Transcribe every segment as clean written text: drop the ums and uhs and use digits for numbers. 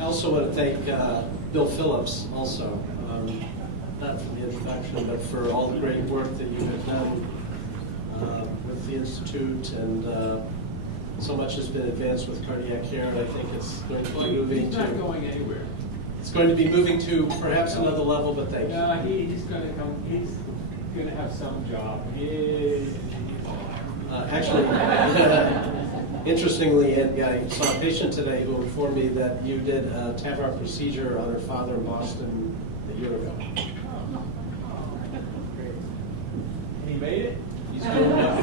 I also want to thank Bill Phillips also, not for the introduction, but for all the great work that you have done with the Institute, and so much has been advanced with cardiac care, and I think it's going to be moving He's not going anywhere. It's going to be moving to perhaps another level, but thank you. No, he's going to come. He's going to have some job. Actually, interestingly, I saw a patient today who informed me that you did a TAVR procedure on her father in Boston a year ago. Great. And he made it? He's doing well.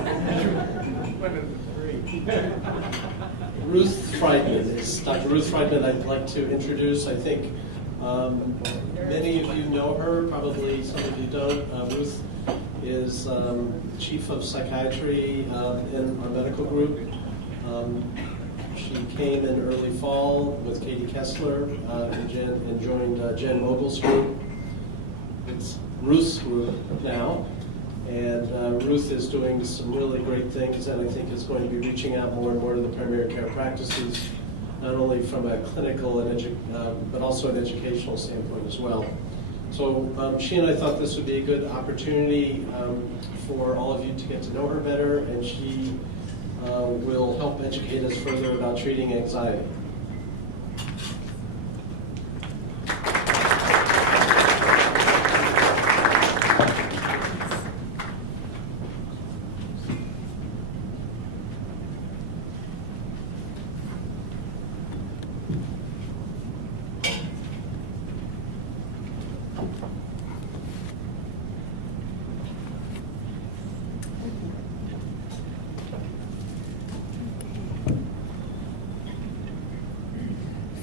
One of the three. Ruth Friedman is Dr. Ruth Friedman. I'd like to introduce. I think many of you know her, probably some of you don't. Ruth is chief of psychiatry in our medical group. She came in early fall with Katie Kessler and joined Jen Mogul's group. It's Ruth's group now. And Ruth is doing some really great things, and I think is going to be reaching out more and more to the primary care practices, not only from a clinical and but also an educational standpoint as well. So she and I thought this would be a good opportunity for all of you to get to know her better, and she will help educate us further about treating anxiety.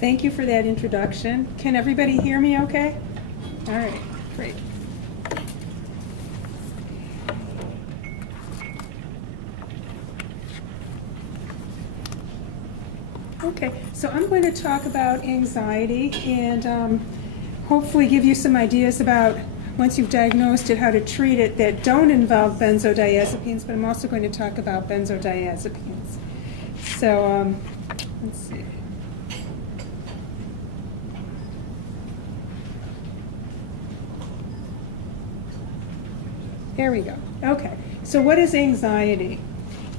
Thank you for that introduction. Can everybody hear me okay? All right, great. Okay, so I'm going to talk about anxiety and hopefully give you some ideas about, once you've diagnosed it, how to treat it that don't involve benzodiazepines, but I'm also going to talk about benzodiazepines. So let's see. There we go. Okay, so what is anxiety?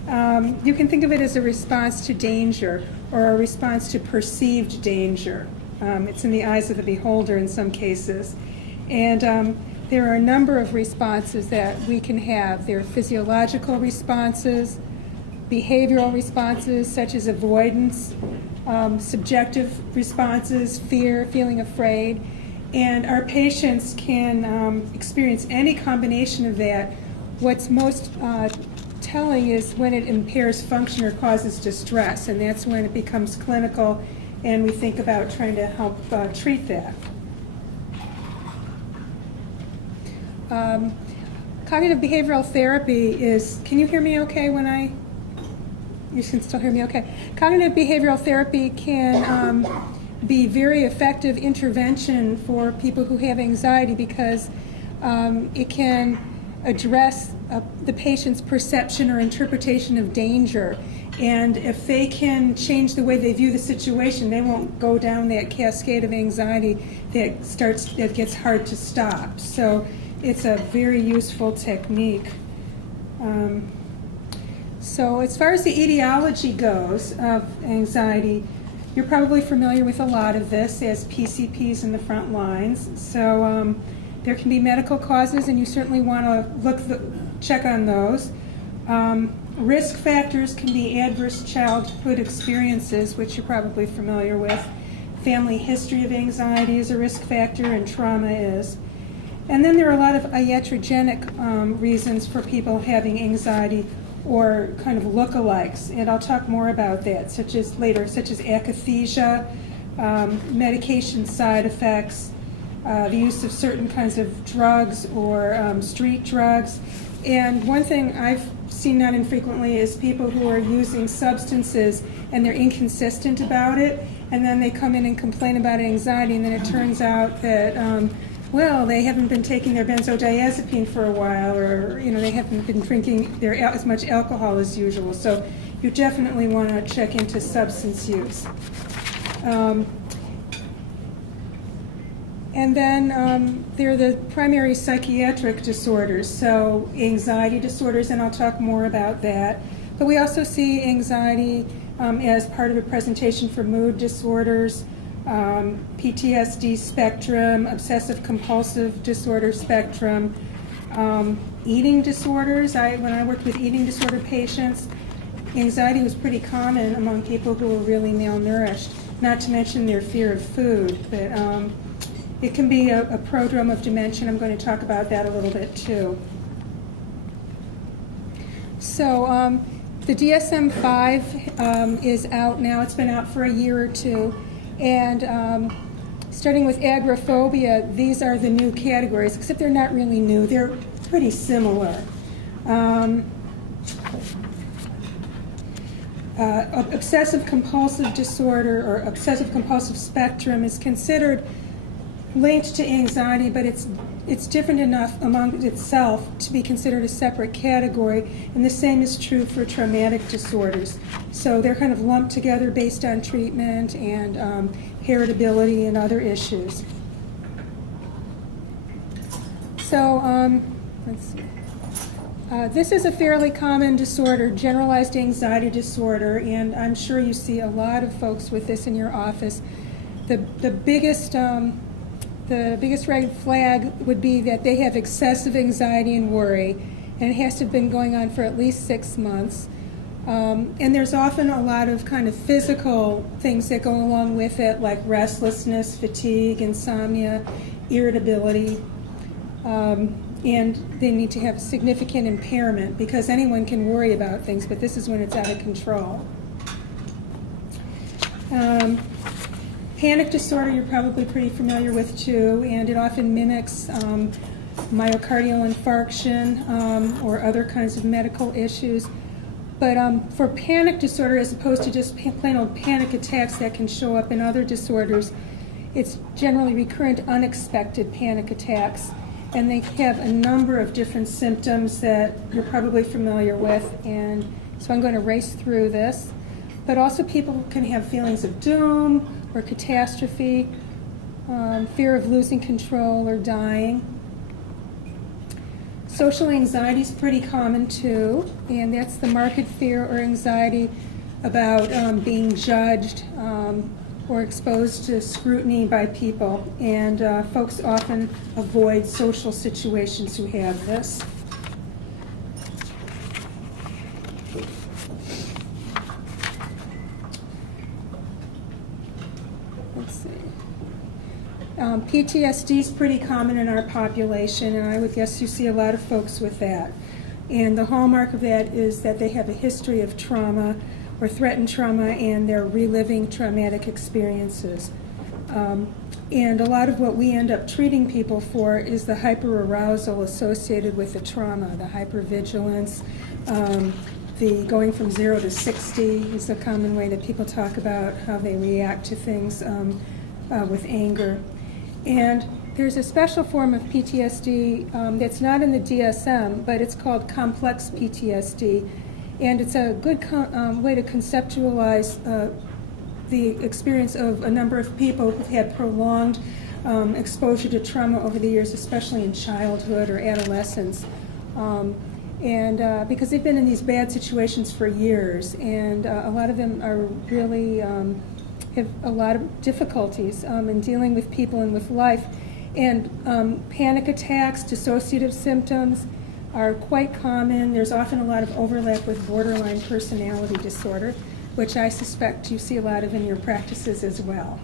You can think of it as a response to danger or a response to perceived danger. It's in the eyes of the beholder in some cases. And there are a number of responses that we can have. There are physiological responses, behavioral responses such as avoidance, subjective responses, fear, feeling afraid. And our patients can experience any combination of that. What's most telling is when it impairs function or causes distress, and that's when it becomes clinical and we think about trying to help treat that. Cognitive behavioral therapy is, can you hear me okay you can still hear me okay? Cognitive behavioral therapy can be very effective intervention for people who have anxiety because it can address the patient's perception or interpretation of danger. And if they can change the way they view the situation, they won't go down that cascade of anxiety that gets hard to stop. So it's a very useful technique. So as far as the etiology goes of anxiety, you're probably familiar with a lot of this as PCPs in the front lines. So there can be medical causes, and you certainly want to check on those. Risk factors can be adverse childhood experiences, which you're probably familiar with. Family history of anxiety is a risk factor, and trauma is. And then there are a lot of iatrogenic reasons for people having anxiety, or kind of lookalikes, and I'll talk more about that, such as akathisia, medication side effects, the use of certain kinds of drugs or street drugs. And one thing I've seen not infrequently is people who are using substances and they're inconsistent about it, and then they come in and complain about anxiety, and then it turns out that well, they haven't been taking their benzodiazepine for a while, or they haven't been drinking as much alcohol as usual. So you definitely want to check into substance use. And then there are the primary psychiatric disorders, so anxiety disorders, and I'll talk more about that. But we also see anxiety as part of a presentation for mood disorders, PTSD spectrum, obsessive compulsive disorder spectrum, eating disorders. When I worked with eating disorder patients, anxiety was pretty common among people who were really malnourished, not to mention their fear of food. But it can be a prodrome of dementia. I'm going to talk about that a little bit too. So the DSM-5 is out now. It's been out for a year or two. And starting with agoraphobia, these are the new categories, except they're not really new. They're pretty similar. Obsessive compulsive disorder or obsessive compulsive spectrum is considered linked to anxiety, but it's different enough among itself to be considered a separate category, and the same is true for traumatic disorders. So they're kind of lumped together based on treatment and heritability and other issues. So let's see. This is a fairly common disorder, generalized anxiety disorder, and I'm sure you see a lot of folks with this in your office. The biggest red flag would be that they have excessive anxiety and worry, and it has to have been going on for at least 6 months. And there's often a lot of kind of physical things that go along with it, like restlessness, fatigue, insomnia, irritability. And they need to have significant impairment, because anyone can worry about things, but this is when it's out of control. Panic disorder you're probably pretty familiar with too, and it often mimics myocardial infarction or other kinds of medical issues. But for panic disorder, as opposed to just plain old panic attacks that can show up in other disorders, it's generally recurrent unexpected panic attacks. And they have a number of different symptoms that you're probably familiar with, and so I'm going to race through this. But also people can have feelings of doom or catastrophe, fear of losing control or dying. Social anxiety is pretty common too, and that's the marked fear or anxiety about being judged or exposed to scrutiny by people, and folks often avoid social situations who have this. Let's see. PTSD is pretty common in our population, and I would guess you see a lot of folks with that. And the hallmark of that is that they have a history of trauma or threatened trauma, and they're reliving traumatic experiences. And a lot of what we end up treating people for is the hyperarousal associated with the trauma, the hypervigilance, the going from 0 to 60 is a common way that people talk about how they react to things with anger. And there's a special form of PTSD that's not in the DSM, but it's called complex PTSD. And it's a good way to conceptualize the experience of a number of people who've had prolonged exposure to trauma over the years, especially in childhood or adolescence. Because they've been in these bad situations for years, and a lot of them are really have a lot of difficulties in dealing with people and with life. And panic attacks, dissociative symptoms are quite common. There's often a lot of overlap with borderline personality disorder, which I suspect you see a lot of in your practices as well.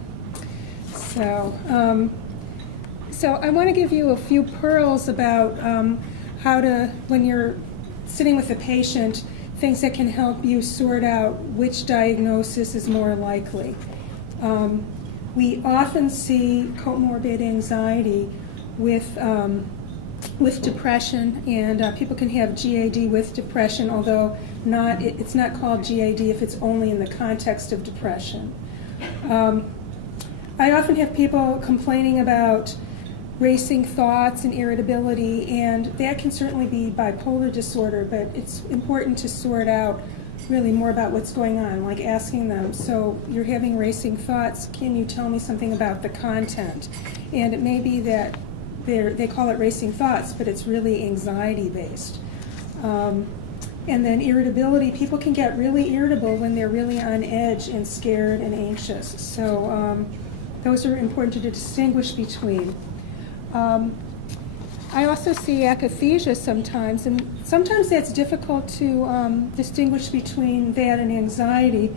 So I want to give you a few pearls about how to, when you're sitting with a patient, things that can help you sort out which diagnosis is more likely. We often see comorbid anxiety with depression, and people can have GAD with depression, although it's not called GAD if it's only in the context of depression. I often have people complaining about racing thoughts and irritability, and that can certainly be bipolar disorder, but it's important to sort out really more about what's going on, like asking them, so you're having racing thoughts, can you tell me something about the content? And it may be that they call it racing thoughts, but it's really anxiety-based. And then irritability, people can get really irritable when they're really on edge and scared and anxious. So those are important to distinguish between. I also see akathisia sometimes, and sometimes that's difficult to distinguish between that and anxiety.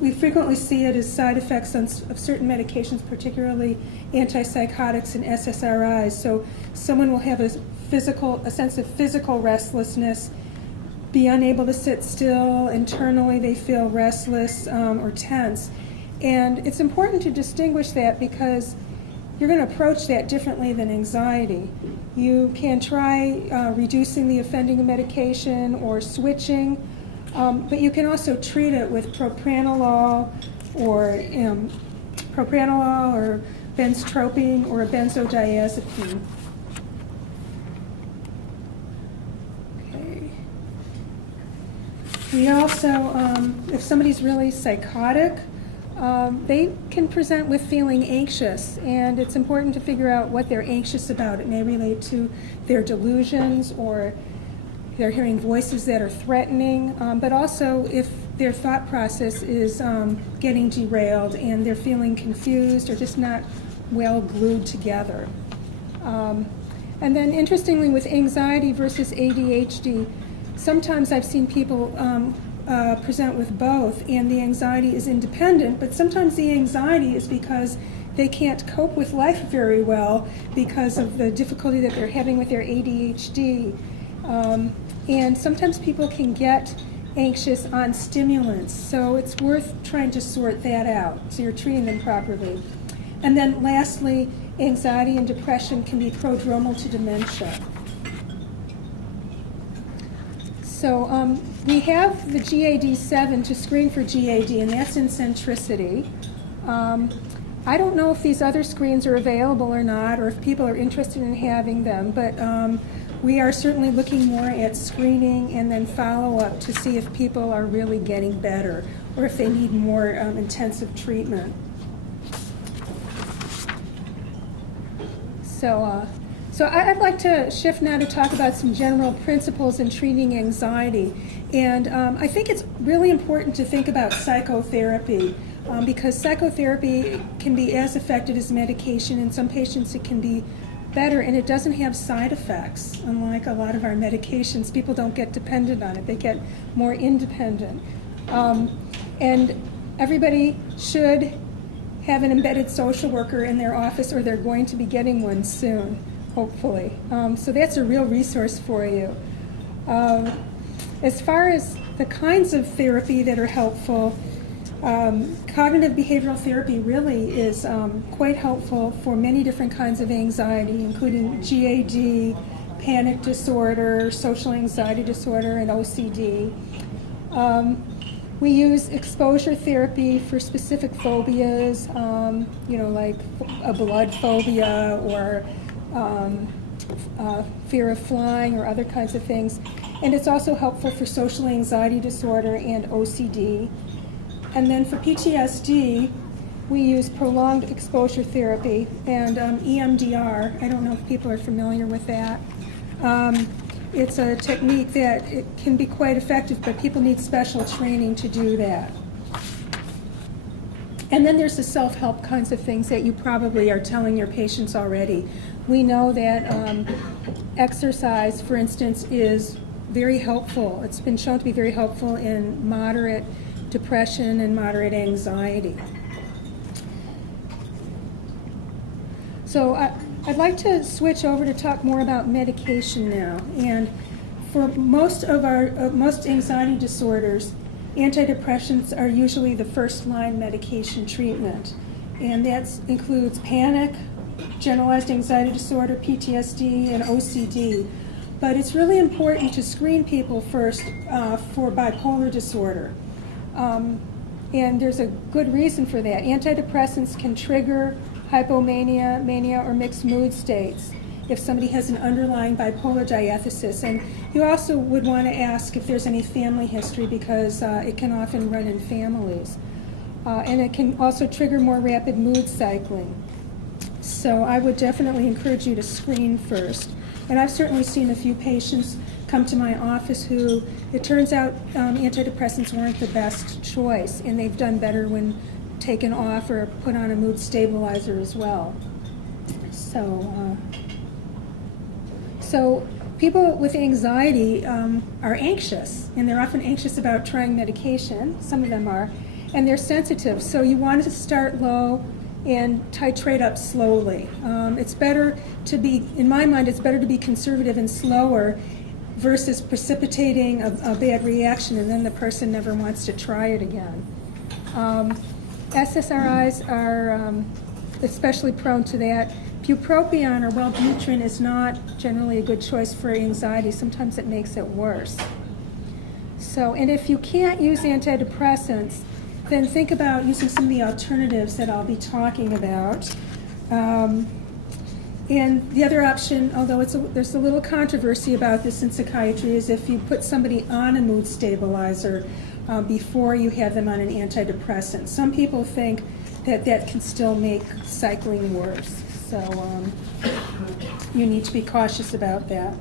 We frequently see it as side effects of certain medications, particularly antipsychotics and SSRIs. So someone will have a sense of physical restlessness, be unable to sit still. Internally, they feel restless or tense. And it's important to distinguish that because you're going to approach that differently than anxiety. You can try reducing the offending medication or switching, but you can also treat it with propranolol or benztropine or a benzodiazepine. Okay. We also, if somebody's really psychotic, they can present with feeling anxious, and it's important to figure out what they're anxious about. It may relate to their delusions, or they're hearing voices that are threatening, but also if their thought process is getting derailed and they're feeling confused or just not well glued together. And then interestingly, with anxiety versus ADHD, sometimes I've seen people present with both, and the anxiety is independent, but sometimes the anxiety is because they can't cope with life very well because of the difficulty that they're having with their ADHD. And sometimes people can get anxious on stimulants, so it's worth trying to sort that out so you're treating them properly. And then lastly, anxiety and depression can be prodromal to dementia. So we have the GAD-7 to screen for GAD, and that's in Centricity. I don't know if these other screens are available or not, or if people are interested in having them, but we are certainly looking more at screening and then follow-up to see if people are really getting better or if they need more intensive treatment. So I'd like to shift now to talk about some general principles in treating anxiety. And I think it's really important to think about psychotherapy because psychotherapy can be as effective as medication. In some patients it can be better, and it doesn't have side effects. Unlike a lot of our medications, people don't get dependent on it. They get more independent. And everybody should have an embedded social worker in their office, or they're going to be getting one soon, hopefully. So that's a real resource for you. As far as the kinds of therapy that are helpful, cognitive behavioral therapy really is quite helpful for many different kinds of anxiety, including GAD, panic disorder, social anxiety disorder, and OCD. We use exposure therapy for specific phobias, like a blood phobia or fear of flying or other kinds of things. And it's also helpful for social anxiety disorder and OCD. And then for PTSD, we use prolonged exposure therapy and EMDR. I don't know if people are familiar with that. It's a technique that it can be quite effective, but people need special training to do that. And then there's the self-help kinds of things that you probably are telling your patients already. We know that exercise, for instance, is very helpful. It's been shown to be very helpful in moderate depression and moderate anxiety. So I'd like to switch over to talk more about medication now. And for most anxiety disorders, antidepressants are usually the first-line medication treatment. And that includes panic, generalized anxiety disorder, PTSD, and OCD. But it's really important to screen people first for bipolar disorder. And there's a good reason for that. Antidepressants can trigger hypomania, mania, or mixed mood states. if somebody has an underlying bipolar diathesis. And you also would want to ask if there's any family history, because it can often run in families. And it can also trigger more rapid mood cycling. So I would definitely encourage you to screen first. And I've certainly seen a few patients come to my office who, it turns out antidepressants weren't the best choice, and they've done better when taken off or put on a mood stabilizer as well. So people with anxiety are anxious, and they're often anxious about trying medication. Some of them are, and they're sensitive. So you want to start low and titrate up slowly. It's better to be, in my mind, it's better to be conservative and slower versus precipitating a bad reaction and then the person never wants to try it again. SSRIs are especially prone to that. Bupropion or Wellbutrin is not generally a good choice for anxiety. Sometimes it makes it worse. So, and if you can't use antidepressants, then think about using some of the alternatives that I'll be talking about. And the other option, although there's a little controversy about this in psychiatry, is if you put somebody on a mood stabilizer before you have them on an antidepressant. Some people think that that can still make cycling worse. So you need to be cautious about that.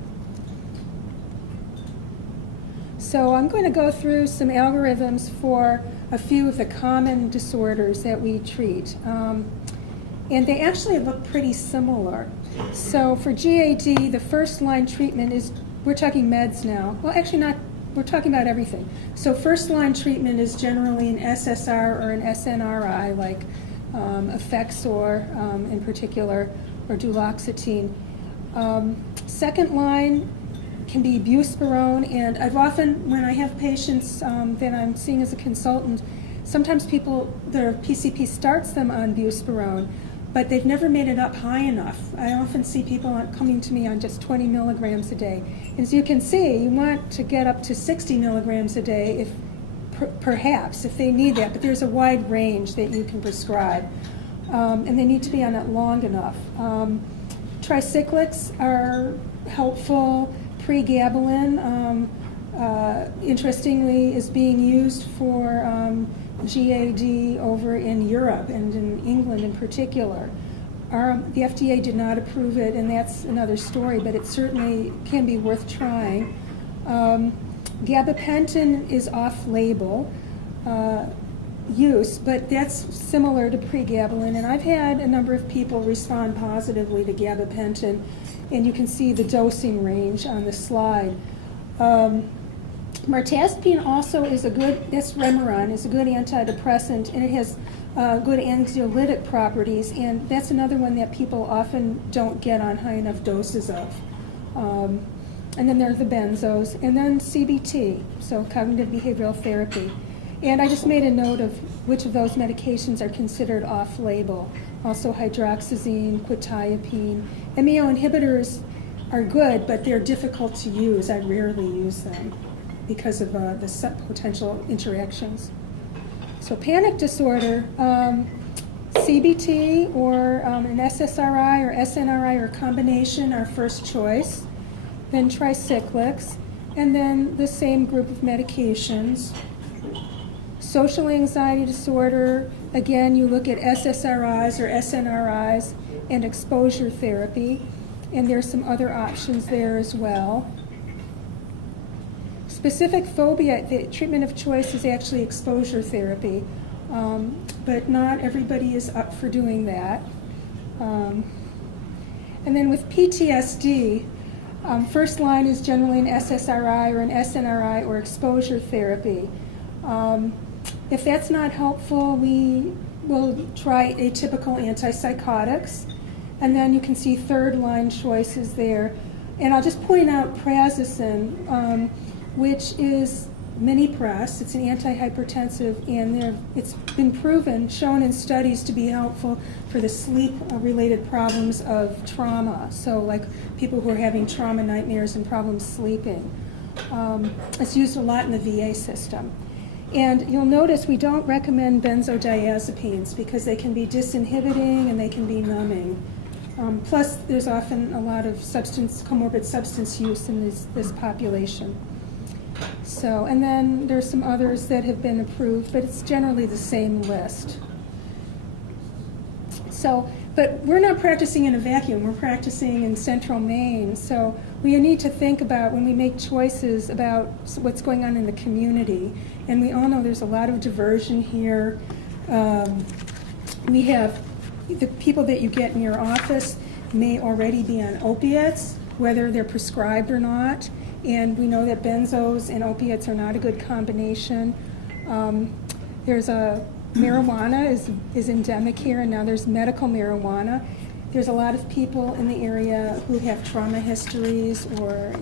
So I'm going to go through some algorithms for a few of the common disorders that we treat. And they actually look pretty similar. So for GAD, the first line treatment is, we're talking meds now. Well, actually not, we're talking about everything. So first line treatment is generally an SSR or an SNRI, like Effexor in particular, or duloxetine. Second line can be buspirone, and I've often, when I have patients that I'm seeing as a consultant, sometimes people, their PCP starts them on buspirone, but they've never made it up high enough. I often see people coming to me on just 20 milligrams a day. As you can see, you want to get up to 60 milligrams a day, if perhaps, if they need that, but there's a wide range that you can prescribe. And they need to be on it long enough. Tricyclics are helpful. Pregabalin, interestingly, is being used for GAD over in Europe and in England in particular. The FDA did not approve it, and that's another story, but it certainly can be worth trying. Gabapentin is off-label use, but that's similar to pregabalin, and I've had a number of people respond positively to gabapentin, and you can see the dosing range on the slide. Mirtazapine also is a good, this Remeron is a good antidepressant, and it has good anxiolytic properties, and that's another one that people often don't get on high enough doses of. And then there are the benzos, and then CBT, so cognitive behavioral therapy. And I just made a note of which of those medications are considered off-label. Also hydroxyzine, quetiapine. MEO inhibitors are good, but they're difficult to use. I rarely use them because of the potential interactions. So panic disorder, CBT or an SSRI or SNRI or combination are first choice, then tricyclics, and then the same group of medications. Social anxiety disorder, again, you look at SSRIs or SNRIs and exposure therapy, and there's some other options there as well. Specific phobia, the treatment of choice is actually exposure therapy, but not everybody is up for doing that. And then with PTSD, first line is generally an SSRI or an SNRI or exposure therapy. If that's not helpful, we will try atypical antipsychotics, and then you can see third line choices there. And I'll just point out prazosin, which is Minipress. It's an antihypertensive, and it's been proven, shown in studies to be helpful for the sleep-related problems of trauma. So like people who are having trauma nightmares and problems sleeping. It's used a lot in the VA system. And you'll notice we don't recommend benzodiazepines because they can be disinhibiting and they can be numbing. Plus, there's often a lot of comorbid substance use in this population. So, and then there's some others that have been approved, but it's generally the same list. So, but we're not practicing in a vacuum. We're practicing in central Maine. So we need to think about, when we make choices, about what's going on in the community. And we all know there's a lot of diversion here. We have the people that you get in your office may already be on opiates, whether they're prescribed or not. And we know that benzos and opiates are not a good combination. There's marijuana is endemic here, and now there's medical marijuana. There's a lot of people in the area who have trauma histories or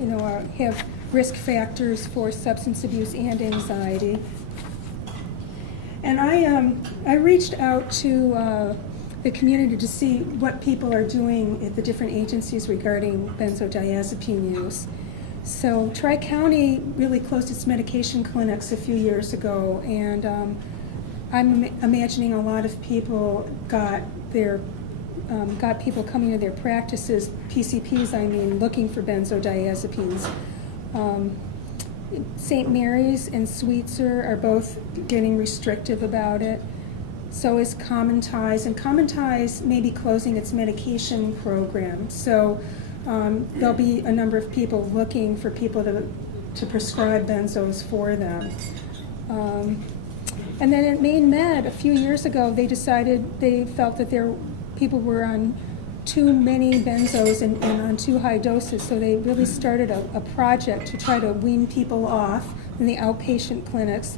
have risk factors for substance abuse and anxiety. And I reached out to the community to see what people are doing at the different agencies regarding benzodiazepine use. So Tri-County really closed its medication clinics a few years ago, and I'm imagining a lot of people got people coming to their practices, PCPs I mean, looking for benzodiazepines. St. Mary's and Sweetser are both getting restrictive about it. So is Common Ties, and Common Ties may be closing its medication program. So there'll be a number of people looking for people to prescribe benzos for them. And then at Maine Med, a few years ago, they felt that people were on too many benzos and on too high doses, so they really started a project to try to wean people off in the outpatient clinics.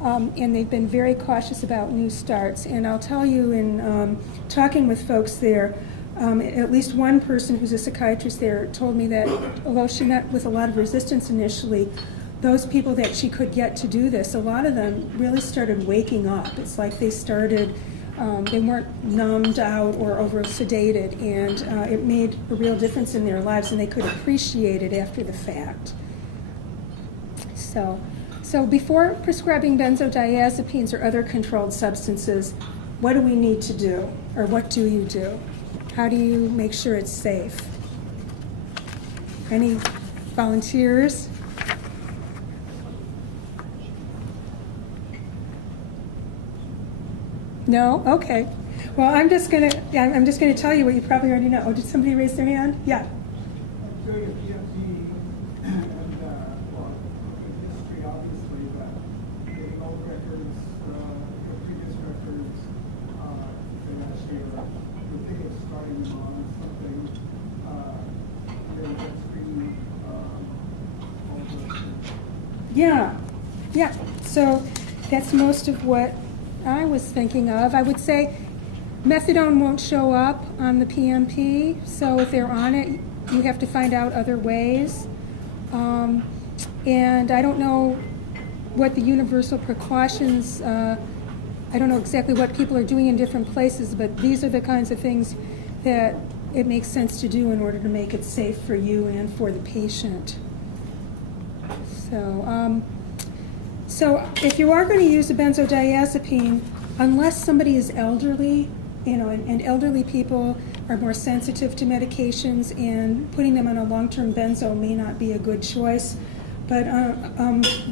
And they've been very cautious about new starts. And I'll tell you, in talking with folks there, at least one person who's a psychiatrist there told me that although she met with a lot of resistance initially, those people that she could get to do this, a lot of them really started waking up. It's like they started, they weren't numbed out or over sedated, and it made a real difference in their lives, and they could appreciate it after the fact. So before prescribing benzodiazepines or other controlled substances, what do we need to do, or what do you do? How do you make sure it's safe? Any volunteers? No? Okay. Well, I'm just gonna tell you what you probably already know. Oh, did somebody raise their hand? Yeah. I'm doing a PFD and the history, obviously, but getting old records, previous records, and actually the thing of starting them on something that's pretty Yeah. So that's most of what I was thinking of. I would say methadone won't show up on the PMP, so if they're on it, you have to find out other ways. And I don't know what the universal precautions, I don't know exactly what people are doing in different places, but these are the kinds of things that it makes sense to do in order to make it safe for you and for the patient. So if you are going to use a benzodiazepine, unless somebody is elderly, and elderly people are more sensitive to medications, and putting them on a long-term benzo may not be a good choice. But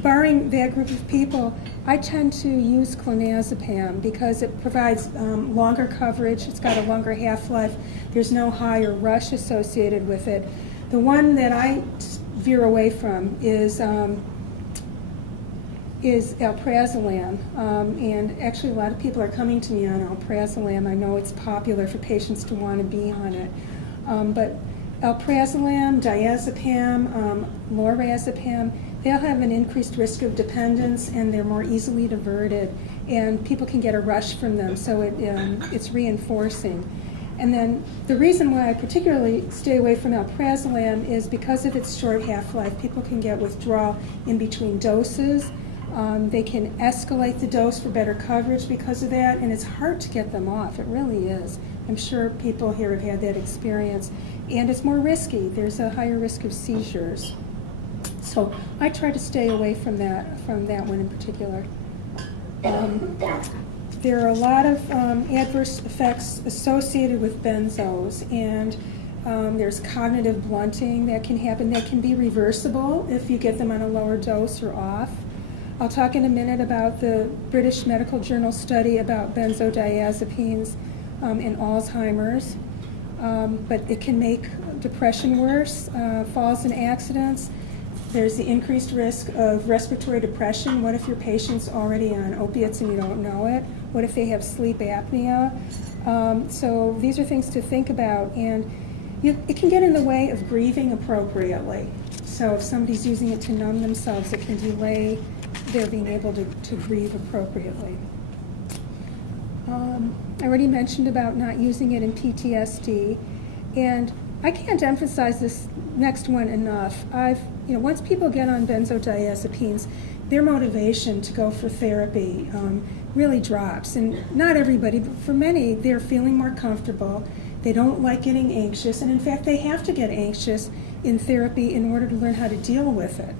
barring that group of people, I tend to use clonazepam because it provides longer coverage. It's got a longer half-life. There's no high or rush associated with it. The one that I veer away from is alprazolam, and actually a lot of people are coming to me on alprazolam. I know it's popular for patients to want to be on it, but alprazolam, diazepam, lorazepam, they'll have an increased risk of dependence, and they're more easily diverted, and people can get a rush from them, so it's reinforcing. And then the reason why I particularly stay away from alprazolam is because of its short half-life. People can get withdrawal in between doses. They can escalate the dose for better coverage because of that, and it's hard to get them off. It really is. I'm sure people here have had that experience. And it's more risky. There's a higher risk of seizures. So I try to stay away from that one in particular. there are a lot of adverse effects associated with benzos, and there's cognitive blunting that can happen that can be reversible if you get them on a lower dose or off. I'll talk in a minute about the British Medical Journal study about benzodiazepines in Alzheimer's, but it can make depression worse, falls and accidents. There's the increased risk of respiratory depression. What if your patient's already on opiates and you don't know it? What if they have sleep apnea? So these are things to think about, and it can get in the way of grieving appropriately. So if somebody's using it to numb themselves, it can delay their being able to grieve appropriately. I already mentioned about not using it in PTSD, and I can't emphasize this next one enough. Once people get on benzodiazepines, their motivation to go for therapy really drops. And not everybody, but for many, they're feeling more comfortable. They don't like getting anxious, and in fact, they have to get anxious in therapy in order to learn how to deal with it.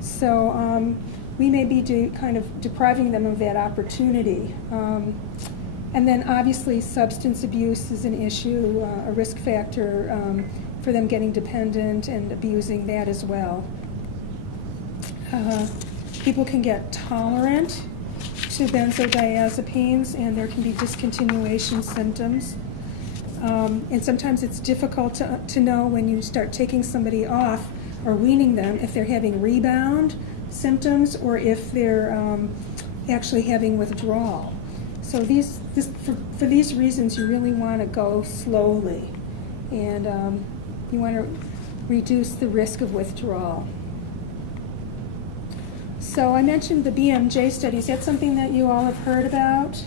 So we may be kind of depriving them of that opportunity. And then obviously substance abuse is an issue, a risk factor for them getting dependent and abusing that as well. People can get tolerant to benzodiazepines, and there can be discontinuation symptoms. And sometimes it's difficult to know when you start taking somebody off or weaning them if they're having rebound symptoms or if they're actually having withdrawal. So for these reasons, you really want to go slowly, and you want to reduce the risk of withdrawal. So I mentioned the BMJ study. Is that something that you all have heard about?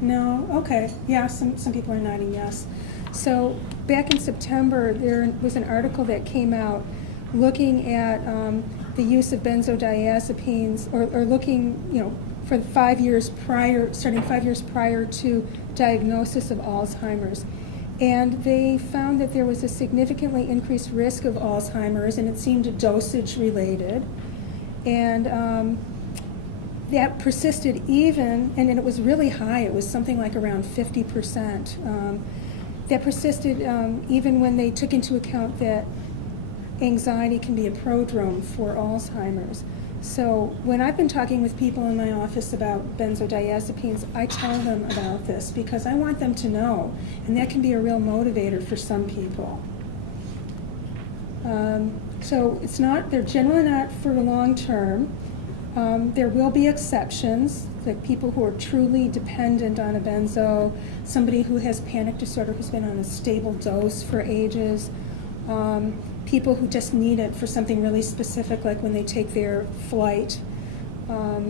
No? Okay. Yeah, some people are nodding yes. So back in September, there was an article that came out looking at the use of benzodiazepines, or looking, for 5 years prior, starting 5 years prior to diagnosis of Alzheimer's. And they found that there was a significantly increased risk of Alzheimer's, and it seemed dosage related. And that persisted even, and it was really high, it was something like around 50%. That persisted even when they took into account that anxiety can be a prodrome for Alzheimer's. So when I've been talking with people in my office about benzodiazepines, I tell them about this because I want them to know, and that can be a real motivator for some people. So they're generally not for the long term. There will be exceptions, like people who are truly dependent on a benzo, somebody who has panic disorder who's been on a stable dose for ages, people who just need it for something really specific, like when they take their flight. How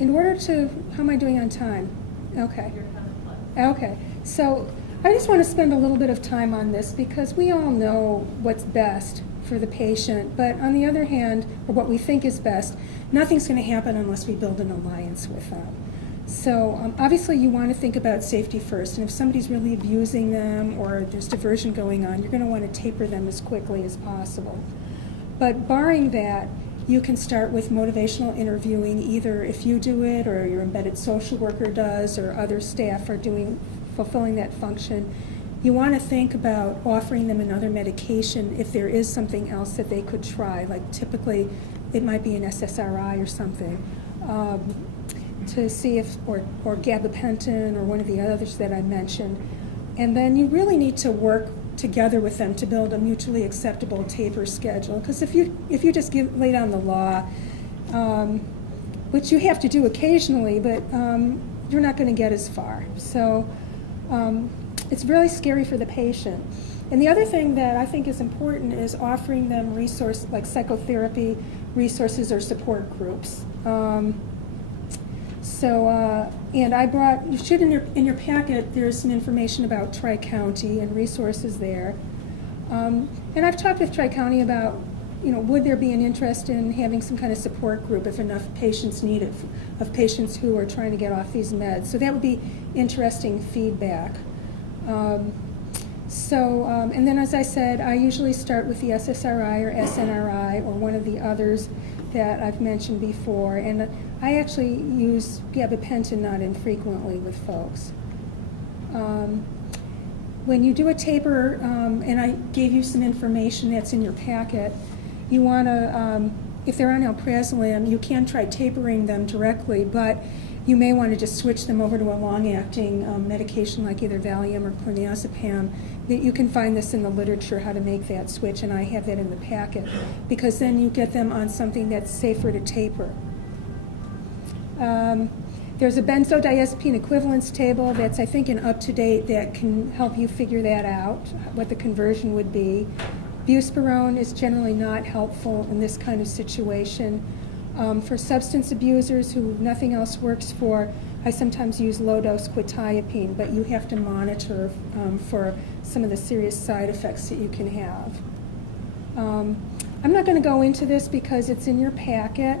am I doing on time? Okay. Okay, so I just want to spend a little bit of time on this because we all know what's best for the patient, but on the other hand, or what we think is best, nothing's going to happen unless we build an alliance with them. So obviously you want to think about safety first, and if somebody's really abusing them or there's diversion going on, you're going to want to taper them as quickly as possible. But barring that, you can start with motivational interviewing, either if you do it or your embedded social worker does or other staff are fulfilling that function. You want to think about offering them another medication if there is something else that they could try, like typically it might be an SSRI or something, to see if, or gabapentin or one of the others that I mentioned. And then you really need to work together with them to build a mutually acceptable taper schedule. Because if you just lay down the law, which you have to do occasionally, but you're not going to get as far. So it's really scary for the patient. And the other thing that I think is important is offering them resources like psychotherapy resources or support groups. And I brought, you should in your packet, there's some information about Tri-County and resources there. And I've talked with Tri-County about, would there be an interest in having some kind of support group if enough patients need it, of patients who are trying to get off these meds. So that would be interesting feedback. And then as I said, I usually start with the SSRI or SNRI or one of the others that I've mentioned before. And I actually use gabapentin not infrequently with folks. When you do a taper, and I gave you some information that's in your packet, you want to, if they're on alprazolam, you can try tapering them directly, but you may want to just switch them over to a long-acting medication like either Valium or clonazepam. That you can find this in the literature, how to make that switch, and I have that in the packet, because then you get them on something that's safer to taper. There's a benzodiazepine equivalence table that's, I think, an up-to-date that can help you figure that out, what the conversion would be. Buspirone is generally not helpful in this kind of situation. For substance abusers who nothing else works for, I sometimes use low-dose quetiapine, but you have to monitor for some of the serious side effects that you can have. I'm not going to go into this because it's in your packet.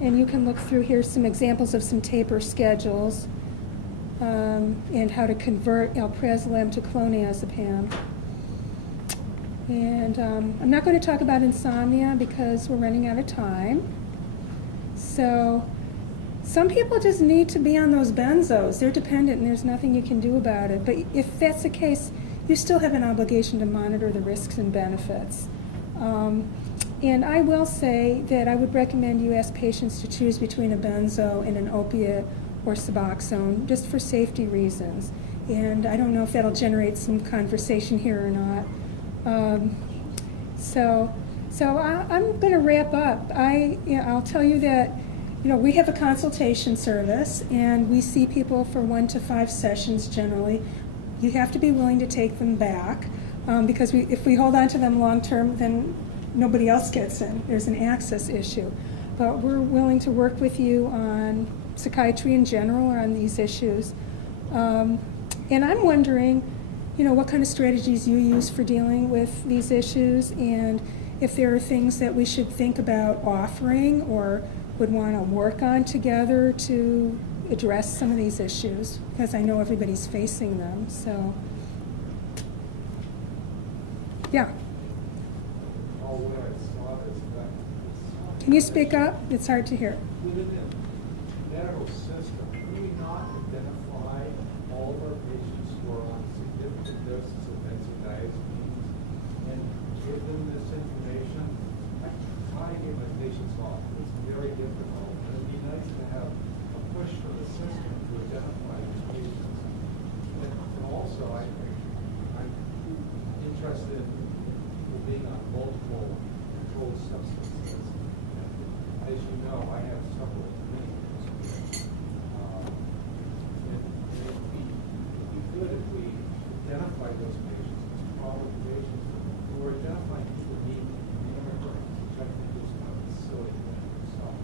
And you can look through here some examples of some taper schedules and how to convert alprazolam to clonazepam. And I'm not going to talk about insomnia because we're running out of time. So some people just need to be on those benzos. They're dependent and there's nothing you can do about it. But if that's the case, you still have an obligation to monitor the risks and benefits. And I will say that I would recommend you ask patients to choose between a benzo and an opiate or Suboxone, just for safety reasons. And I don't know if that'll generate some conversation here or not. So I'm going to wrap up. I'll tell you that we have a consultation service, and we see people for 1 to 5 sessions generally. You have to be willing to take them back, because if we hold on to them long term, then nobody else gets in. There's an access issue. But we're willing to work with you on psychiatry in general or on these issues. And I'm wondering, what kind of strategies you use for dealing with these issues, and if there are things that we should think about offering or would want to work on together to address some of these issues, because I know everybody's facing them. So, yeah. Can you speak up? It's hard to hear. Within the medical system, do we not identify all of our patients who are on significant doses of benzodiazepines and give them this information? I try to get my patients off. It's very difficult. And it'd be nice to have a push from the system to identify these patients. And also, I'm interested in being on multiple controlled substances. As you know, I have several clinics. It would be good if we identify those patients as problem patients who are identifying people who need immigrants, which I think is kind of a silly thing itself.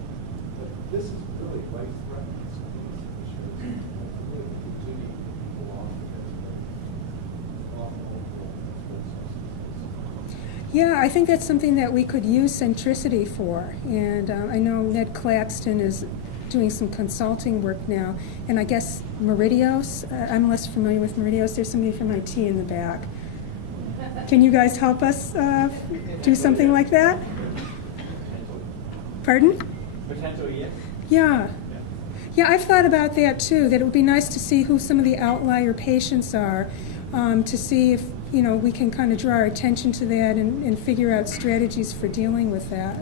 But this is really life-threatening. So these issues really continue people off of this, but off multiple substances. Yeah, I think that's something that we could use Centricity for. And I know Ned Claxton is doing some consulting work now. And I guess Meridios, I'm less familiar with Meridios. There's somebody from IT in the back. Can you guys help us do something like that? Pardon? Potential, yes. Yeah. Yeah, I've thought about that too, that it would be nice to see who some of the outlier patients are, to see if we can kind of draw our attention to that and figure out strategies for dealing with that. I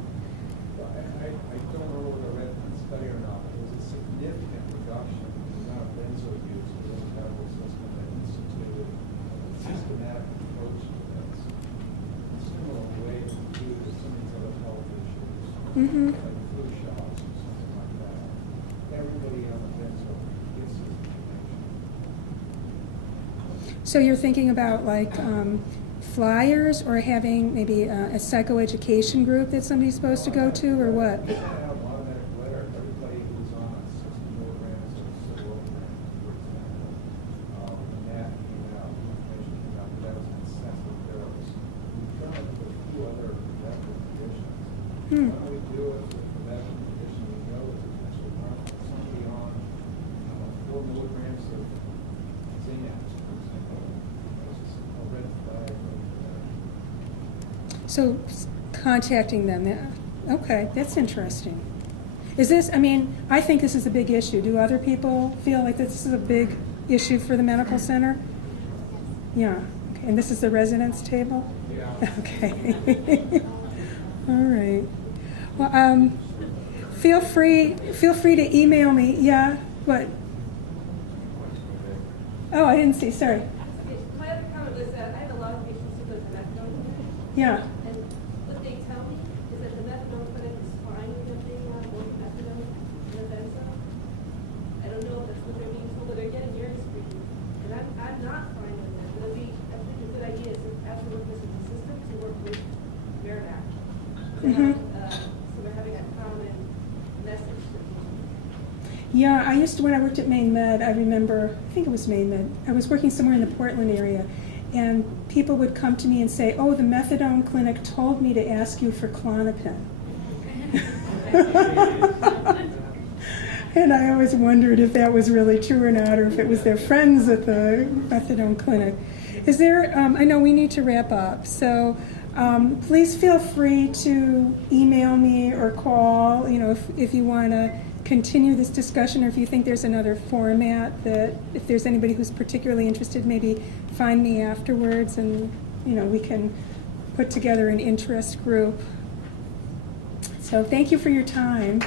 don't know whether I read that study or not, but there was a significant reduction in the amount of benzo use within the medical system that instituted a systematic approach to this. Similar in the way that we do with some of these other health issues, like flu shots or something like that. Everybody on the benzo gets this information. So you're thinking about like flyers, or having maybe a psychoeducation group that somebody's supposed to go to, or what? We sent out an automatic letter to everybody who's on 60 milligrams of citalopram, for example. And that came out, the information came out, that was incessant therapist. We've done it with a few other medical conditions. Why don't we do it with the medical condition we know is potentially harmful? Somebody on 4 milligrams of Xanax, for example. It's just a red flag. So Contacting them, yeah. Okay, that's interesting. Is this, I mean, I think this is a big issue. Do other people feel like this is a big issue for the medical center? Yeah, okay. And this is the residence table? Yeah. Okay. All right. Well, feel free to email me. Yeah, what? Oh, I didn't see, sorry. My other comment was that I have a lot of patients who go to the methadone clinic, Yeah. and what they tell me is that the methadone clinic is fine with them being on both methadone and the benzo. I don't know if that's what they're being told, but they're getting urine screening, and I'm not fine with that. It'll be, I think a good idea is to after work with the system to work with Merrimack. So they're having a common message for people. Yeah, I used to, when I worked at Maine Med, I remember, I think it was Maine Med, I was working somewhere in the Portland area, and people would come to me and say, oh, the methadone clinic told me to ask you for Klonopin. And I always wondered if that was really true or not, or if it was their friends at the methadone clinic. Is there, I know we need to wrap up, so please feel free to email me or call, you know, if you want to continue this discussion, or if you think there's another format that, if there's anybody who's particularly interested, maybe find me afterwards and, you know, we can put together an interest group. So thank you for your time.